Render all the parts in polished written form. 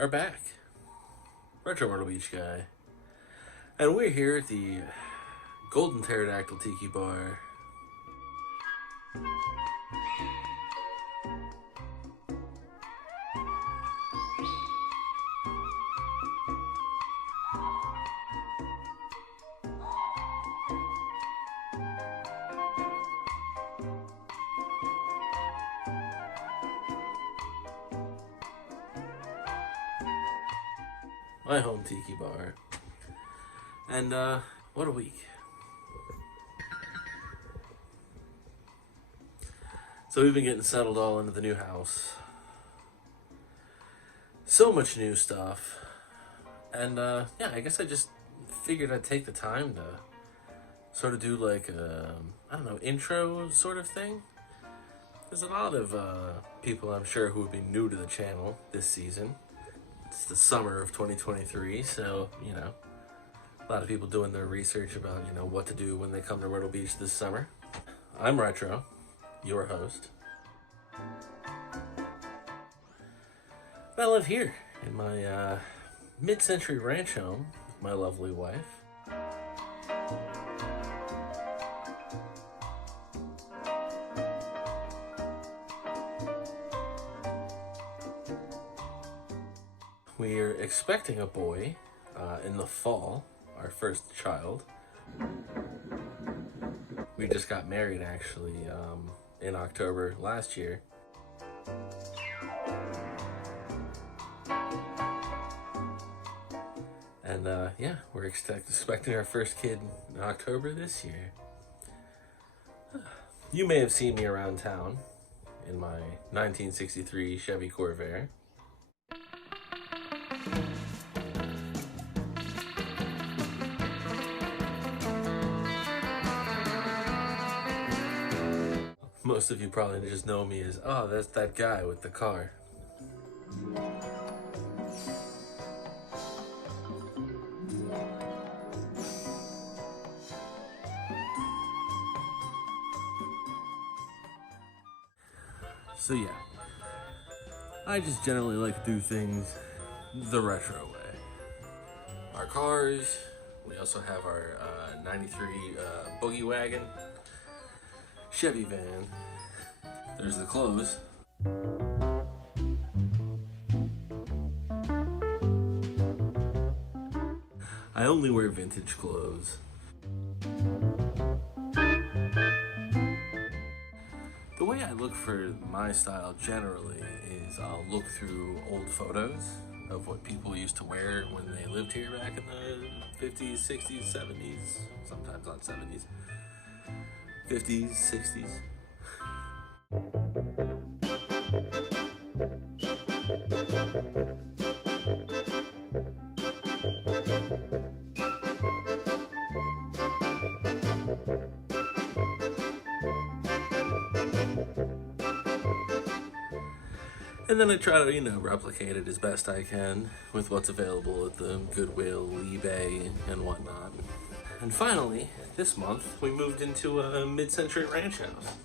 are back. Retro Myrtle Beach guy. And we're here at the Golden Pterodactyl Tiki Bar. My home tiki bar. And what a week. So we've been getting settled all into the new house. So much new stuff. And yeah, I guess I just figured I'd take the time to sort of do like a, I don't know, intro sort of thing. There's a lot of people I'm sure who would be new to the channel this season. It's the summer of 2023, so, you know, a lot of people doing their research about, you know, what to do when they come to Myrtle Beach this summer. I'm Retro, your host. I live here in my mid-century ranch home with my lovely wife. We're expecting a boy in the fall, our first child. We just got married actually in October last year. And yeah, we're expecting our first kid in October this year. You may have seen me around town in my 1963 Chevy Corvair. Most of you probably just know me as, oh, that's that guy with the car. So yeah, I just generally like to do things the retro way. Our cars, we also have our 93 Boogie Wagon, Chevy van, there's the clothes. I only wear vintage clothes. The way I look for my style generally is I'll look through old photos of what people used to wear when they lived here back in the 50s, 60s, 70s, sometimes not 70s, 50s, 60s. And then I try to, you know, replicate it as best I can with what's available at the Goodwill, eBay, and whatnot. And finally, this month, we moved into a mid-century ranch house.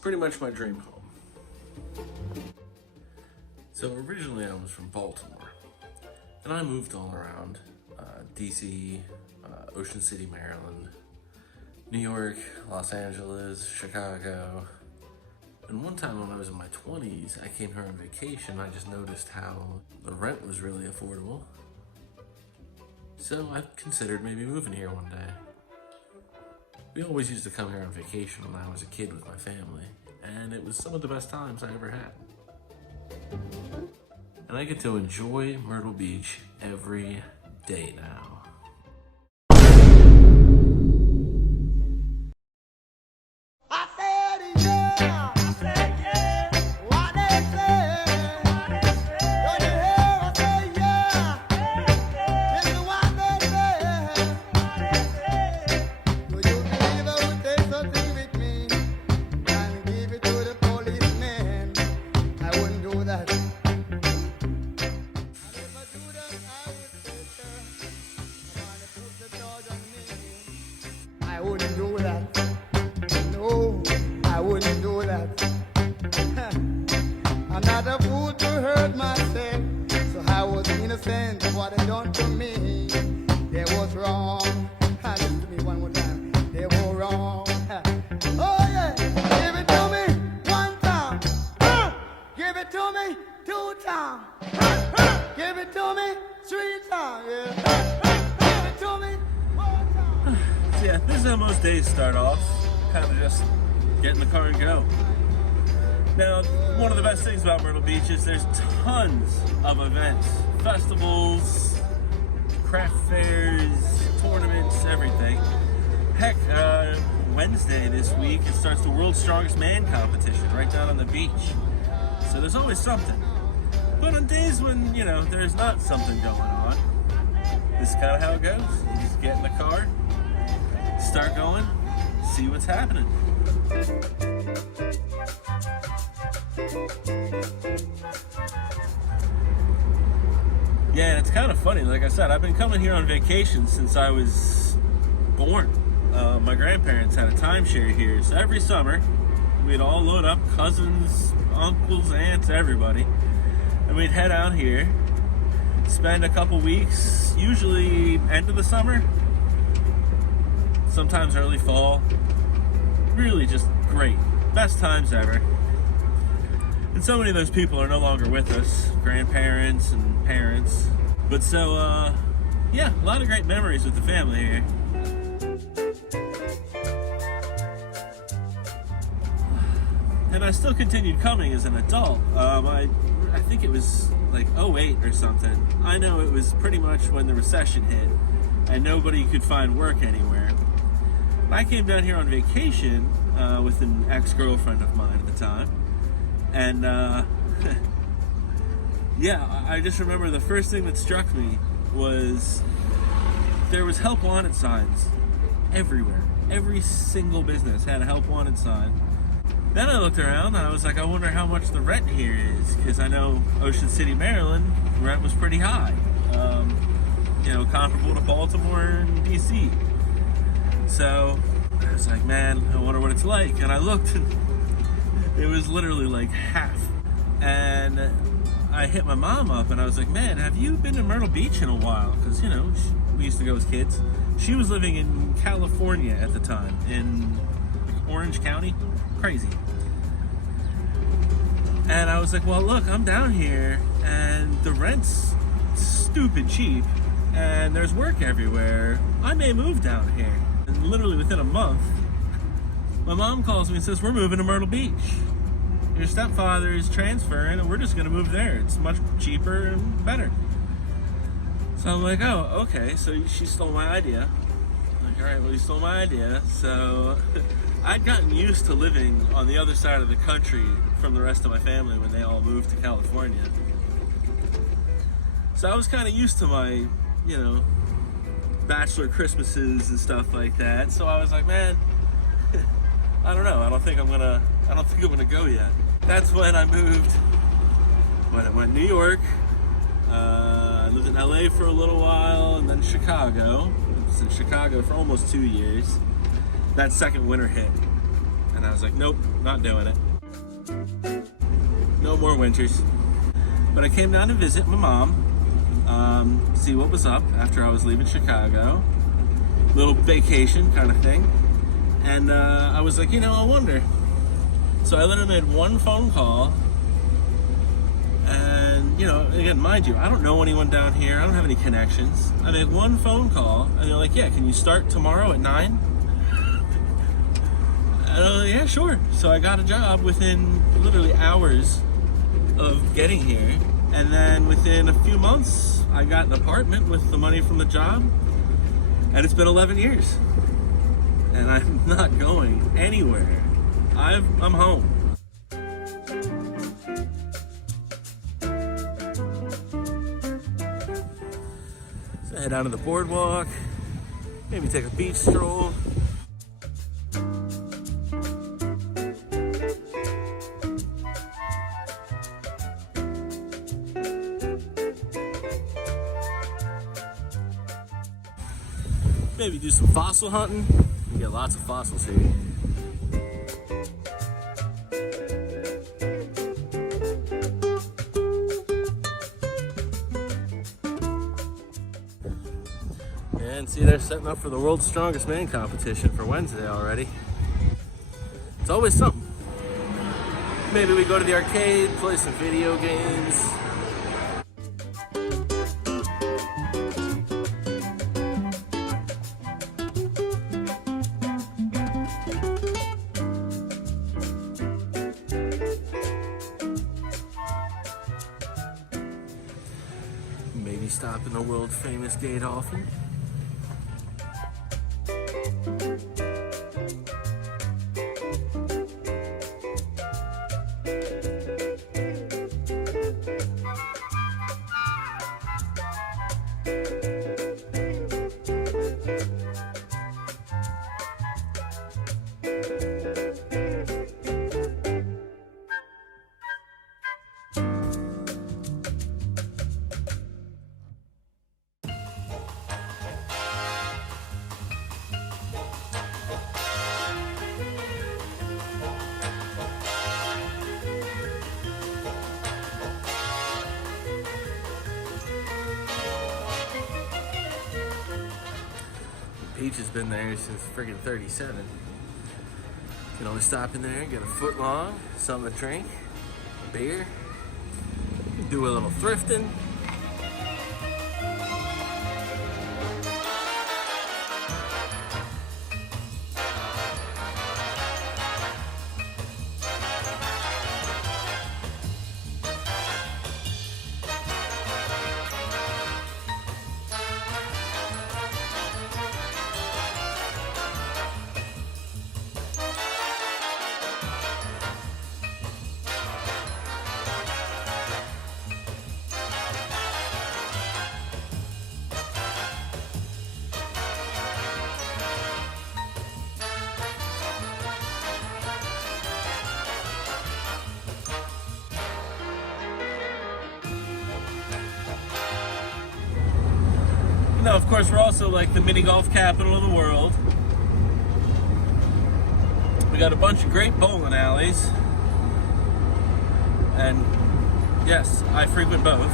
Pretty much my dream home. So originally I was from Baltimore, and I moved all around DC, Ocean City, Maryland, New York, Los Angeles, Chicago. And one time when I was in my 20s, I came here on vacation. I just noticed how the rent was really affordable. So I considered maybe moving here one day. We always used to come here on vacation when I was a kid with my family, and it was some of the best times I ever had. And I get to enjoy Myrtle Beach every day now. I said yeah, what they say. wouldn't do that. No, I wouldn't do that. I'm not a fool to hurt myself, so I was innocent of what they done to me. They was wrong. Listen to me one more time. They were wrong. Oh yeah, give it to me one time. Give it to me two times. Give it to me three times. Yeah. Give it to me four times. So yeah, this is how most days start off. Kind of just get in the car and go. Now, one of the best things about Myrtle Beach is there's tons of events, festivals, craft fairs, tournaments, everything. Heck, Wednesday this week it starts the World's Strongest Man competition right down on the beach. So there's always something. But on days when, you know, there's not something going on, this is kind of how it goes. You just get in the car, start going, see what's happening. Yeah, and it's kind of funny. Like I said, I've been coming here on vacation since I was born. My grandparents had a timeshare here, so every summer we'd all load up, cousins, uncles, aunts, everybody, and we'd head out here, spend a couple weeks, usually end of the summer, sometimes early fall. Really just great. Best times ever. And so many of those people are no longer with us, grandparents and parents. But so, yeah, a lot of great memories with the family here. And I still continued coming as an adult. I think it was like '08 or something. I know it was pretty much when the recession hit and nobody could find work anywhere. I came down here on vacation with an ex-girlfriend of mine at the time. And yeah, I just remember the first thing that struck me was there was help wanted signs everywhere. Every single business had a help wanted sign. Then I looked around and I was like, I wonder how much the rent here is, because I know Ocean City, Maryland, rent was pretty high. You know, comparable to Baltimore and DC. So I was like, man, I wonder what it's like. And I looked and it was literally like half. And I hit my mom up and I was like, man, have you been to Myrtle Beach in a while? Because, you know, we used to go as kids. She was living in California at the time, in Orange County. Crazy. And I was like, well, look, I'm down here and the rent's stupid cheap and there's work everywhere. I may move down here. And literally within a month, my mom calls me and says, we're moving to Myrtle Beach. Your stepfather is transferring and we're just going to move there. It's much cheaper and better. So I'm like, oh, okay. So she stole my idea. I'm like, all right, well, you stole my idea. So I'd gotten used to living on the other side of the country from the rest of my family when they all moved to California. So I was kind of used to my, you know, bachelor Christmases and stuff like that. So I was like, man, I don't know. I don't think I'm gonna go yet. That's when I moved. When I went to New York, I lived in LA for a little while, and then Chicago. I was in Chicago for almost 2 years. That second winter hit, and I was like, nope, not doing it. No more winters. But I came down to visit my mom, see what was up after I was leaving Chicago. Little vacation kind of thing. And I was like, you know, I wonder. So I literally made one phone call. And, you know, again, mind you, I don't know anyone down here. I don't have any connections. I made one phone call, and they're like, yeah, can you start tomorrow at 9? And yeah, sure. So I got a job within literally hours of getting here. And then within a few months, I got an apartment with the money from the job. And it's been 11 years. And I'm not going anywhere. I'm home. So head down to the boardwalk, maybe take a beach stroll. Maybe do some fossil hunting. You get lots of fossils here. And see, they're setting up for the World's Strongest Man competition for Wednesday already. It's always something. Maybe we go to the arcade, play some video games. Maybe stop in the world famous gay dolphin. Peach has been there since friggin' 37. You can always stop in there and get a foot long, something to drink, a beer, do a little thrifting. Now, of course, we're also like the mini golf capital of the world. We got a bunch of great bowling alleys. And yes, I frequent both.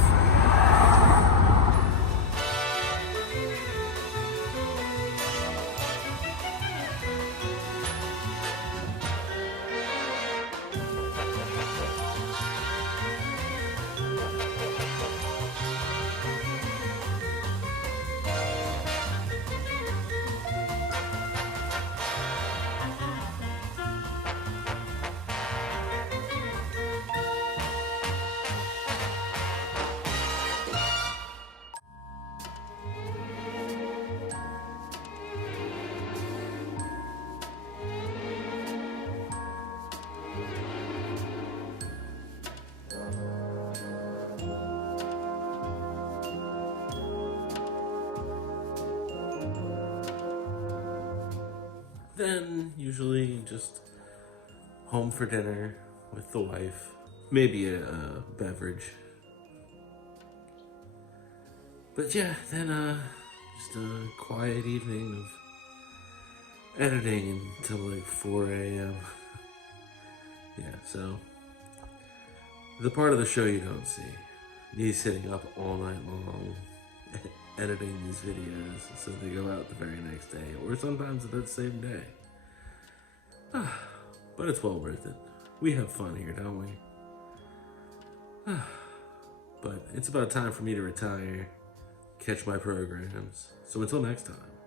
Then usually just home for dinner with the wife, maybe a beverage. But yeah, then just a quiet evening of editing until like 4 a.m. Yeah, so the part of the show you don't see, me sitting up all night long editing these videos so they go out the very next day, or sometimes that same day. But it's well worth it. We have fun here, don't we? But it's about time for me to retire, catch my programs. So until next time.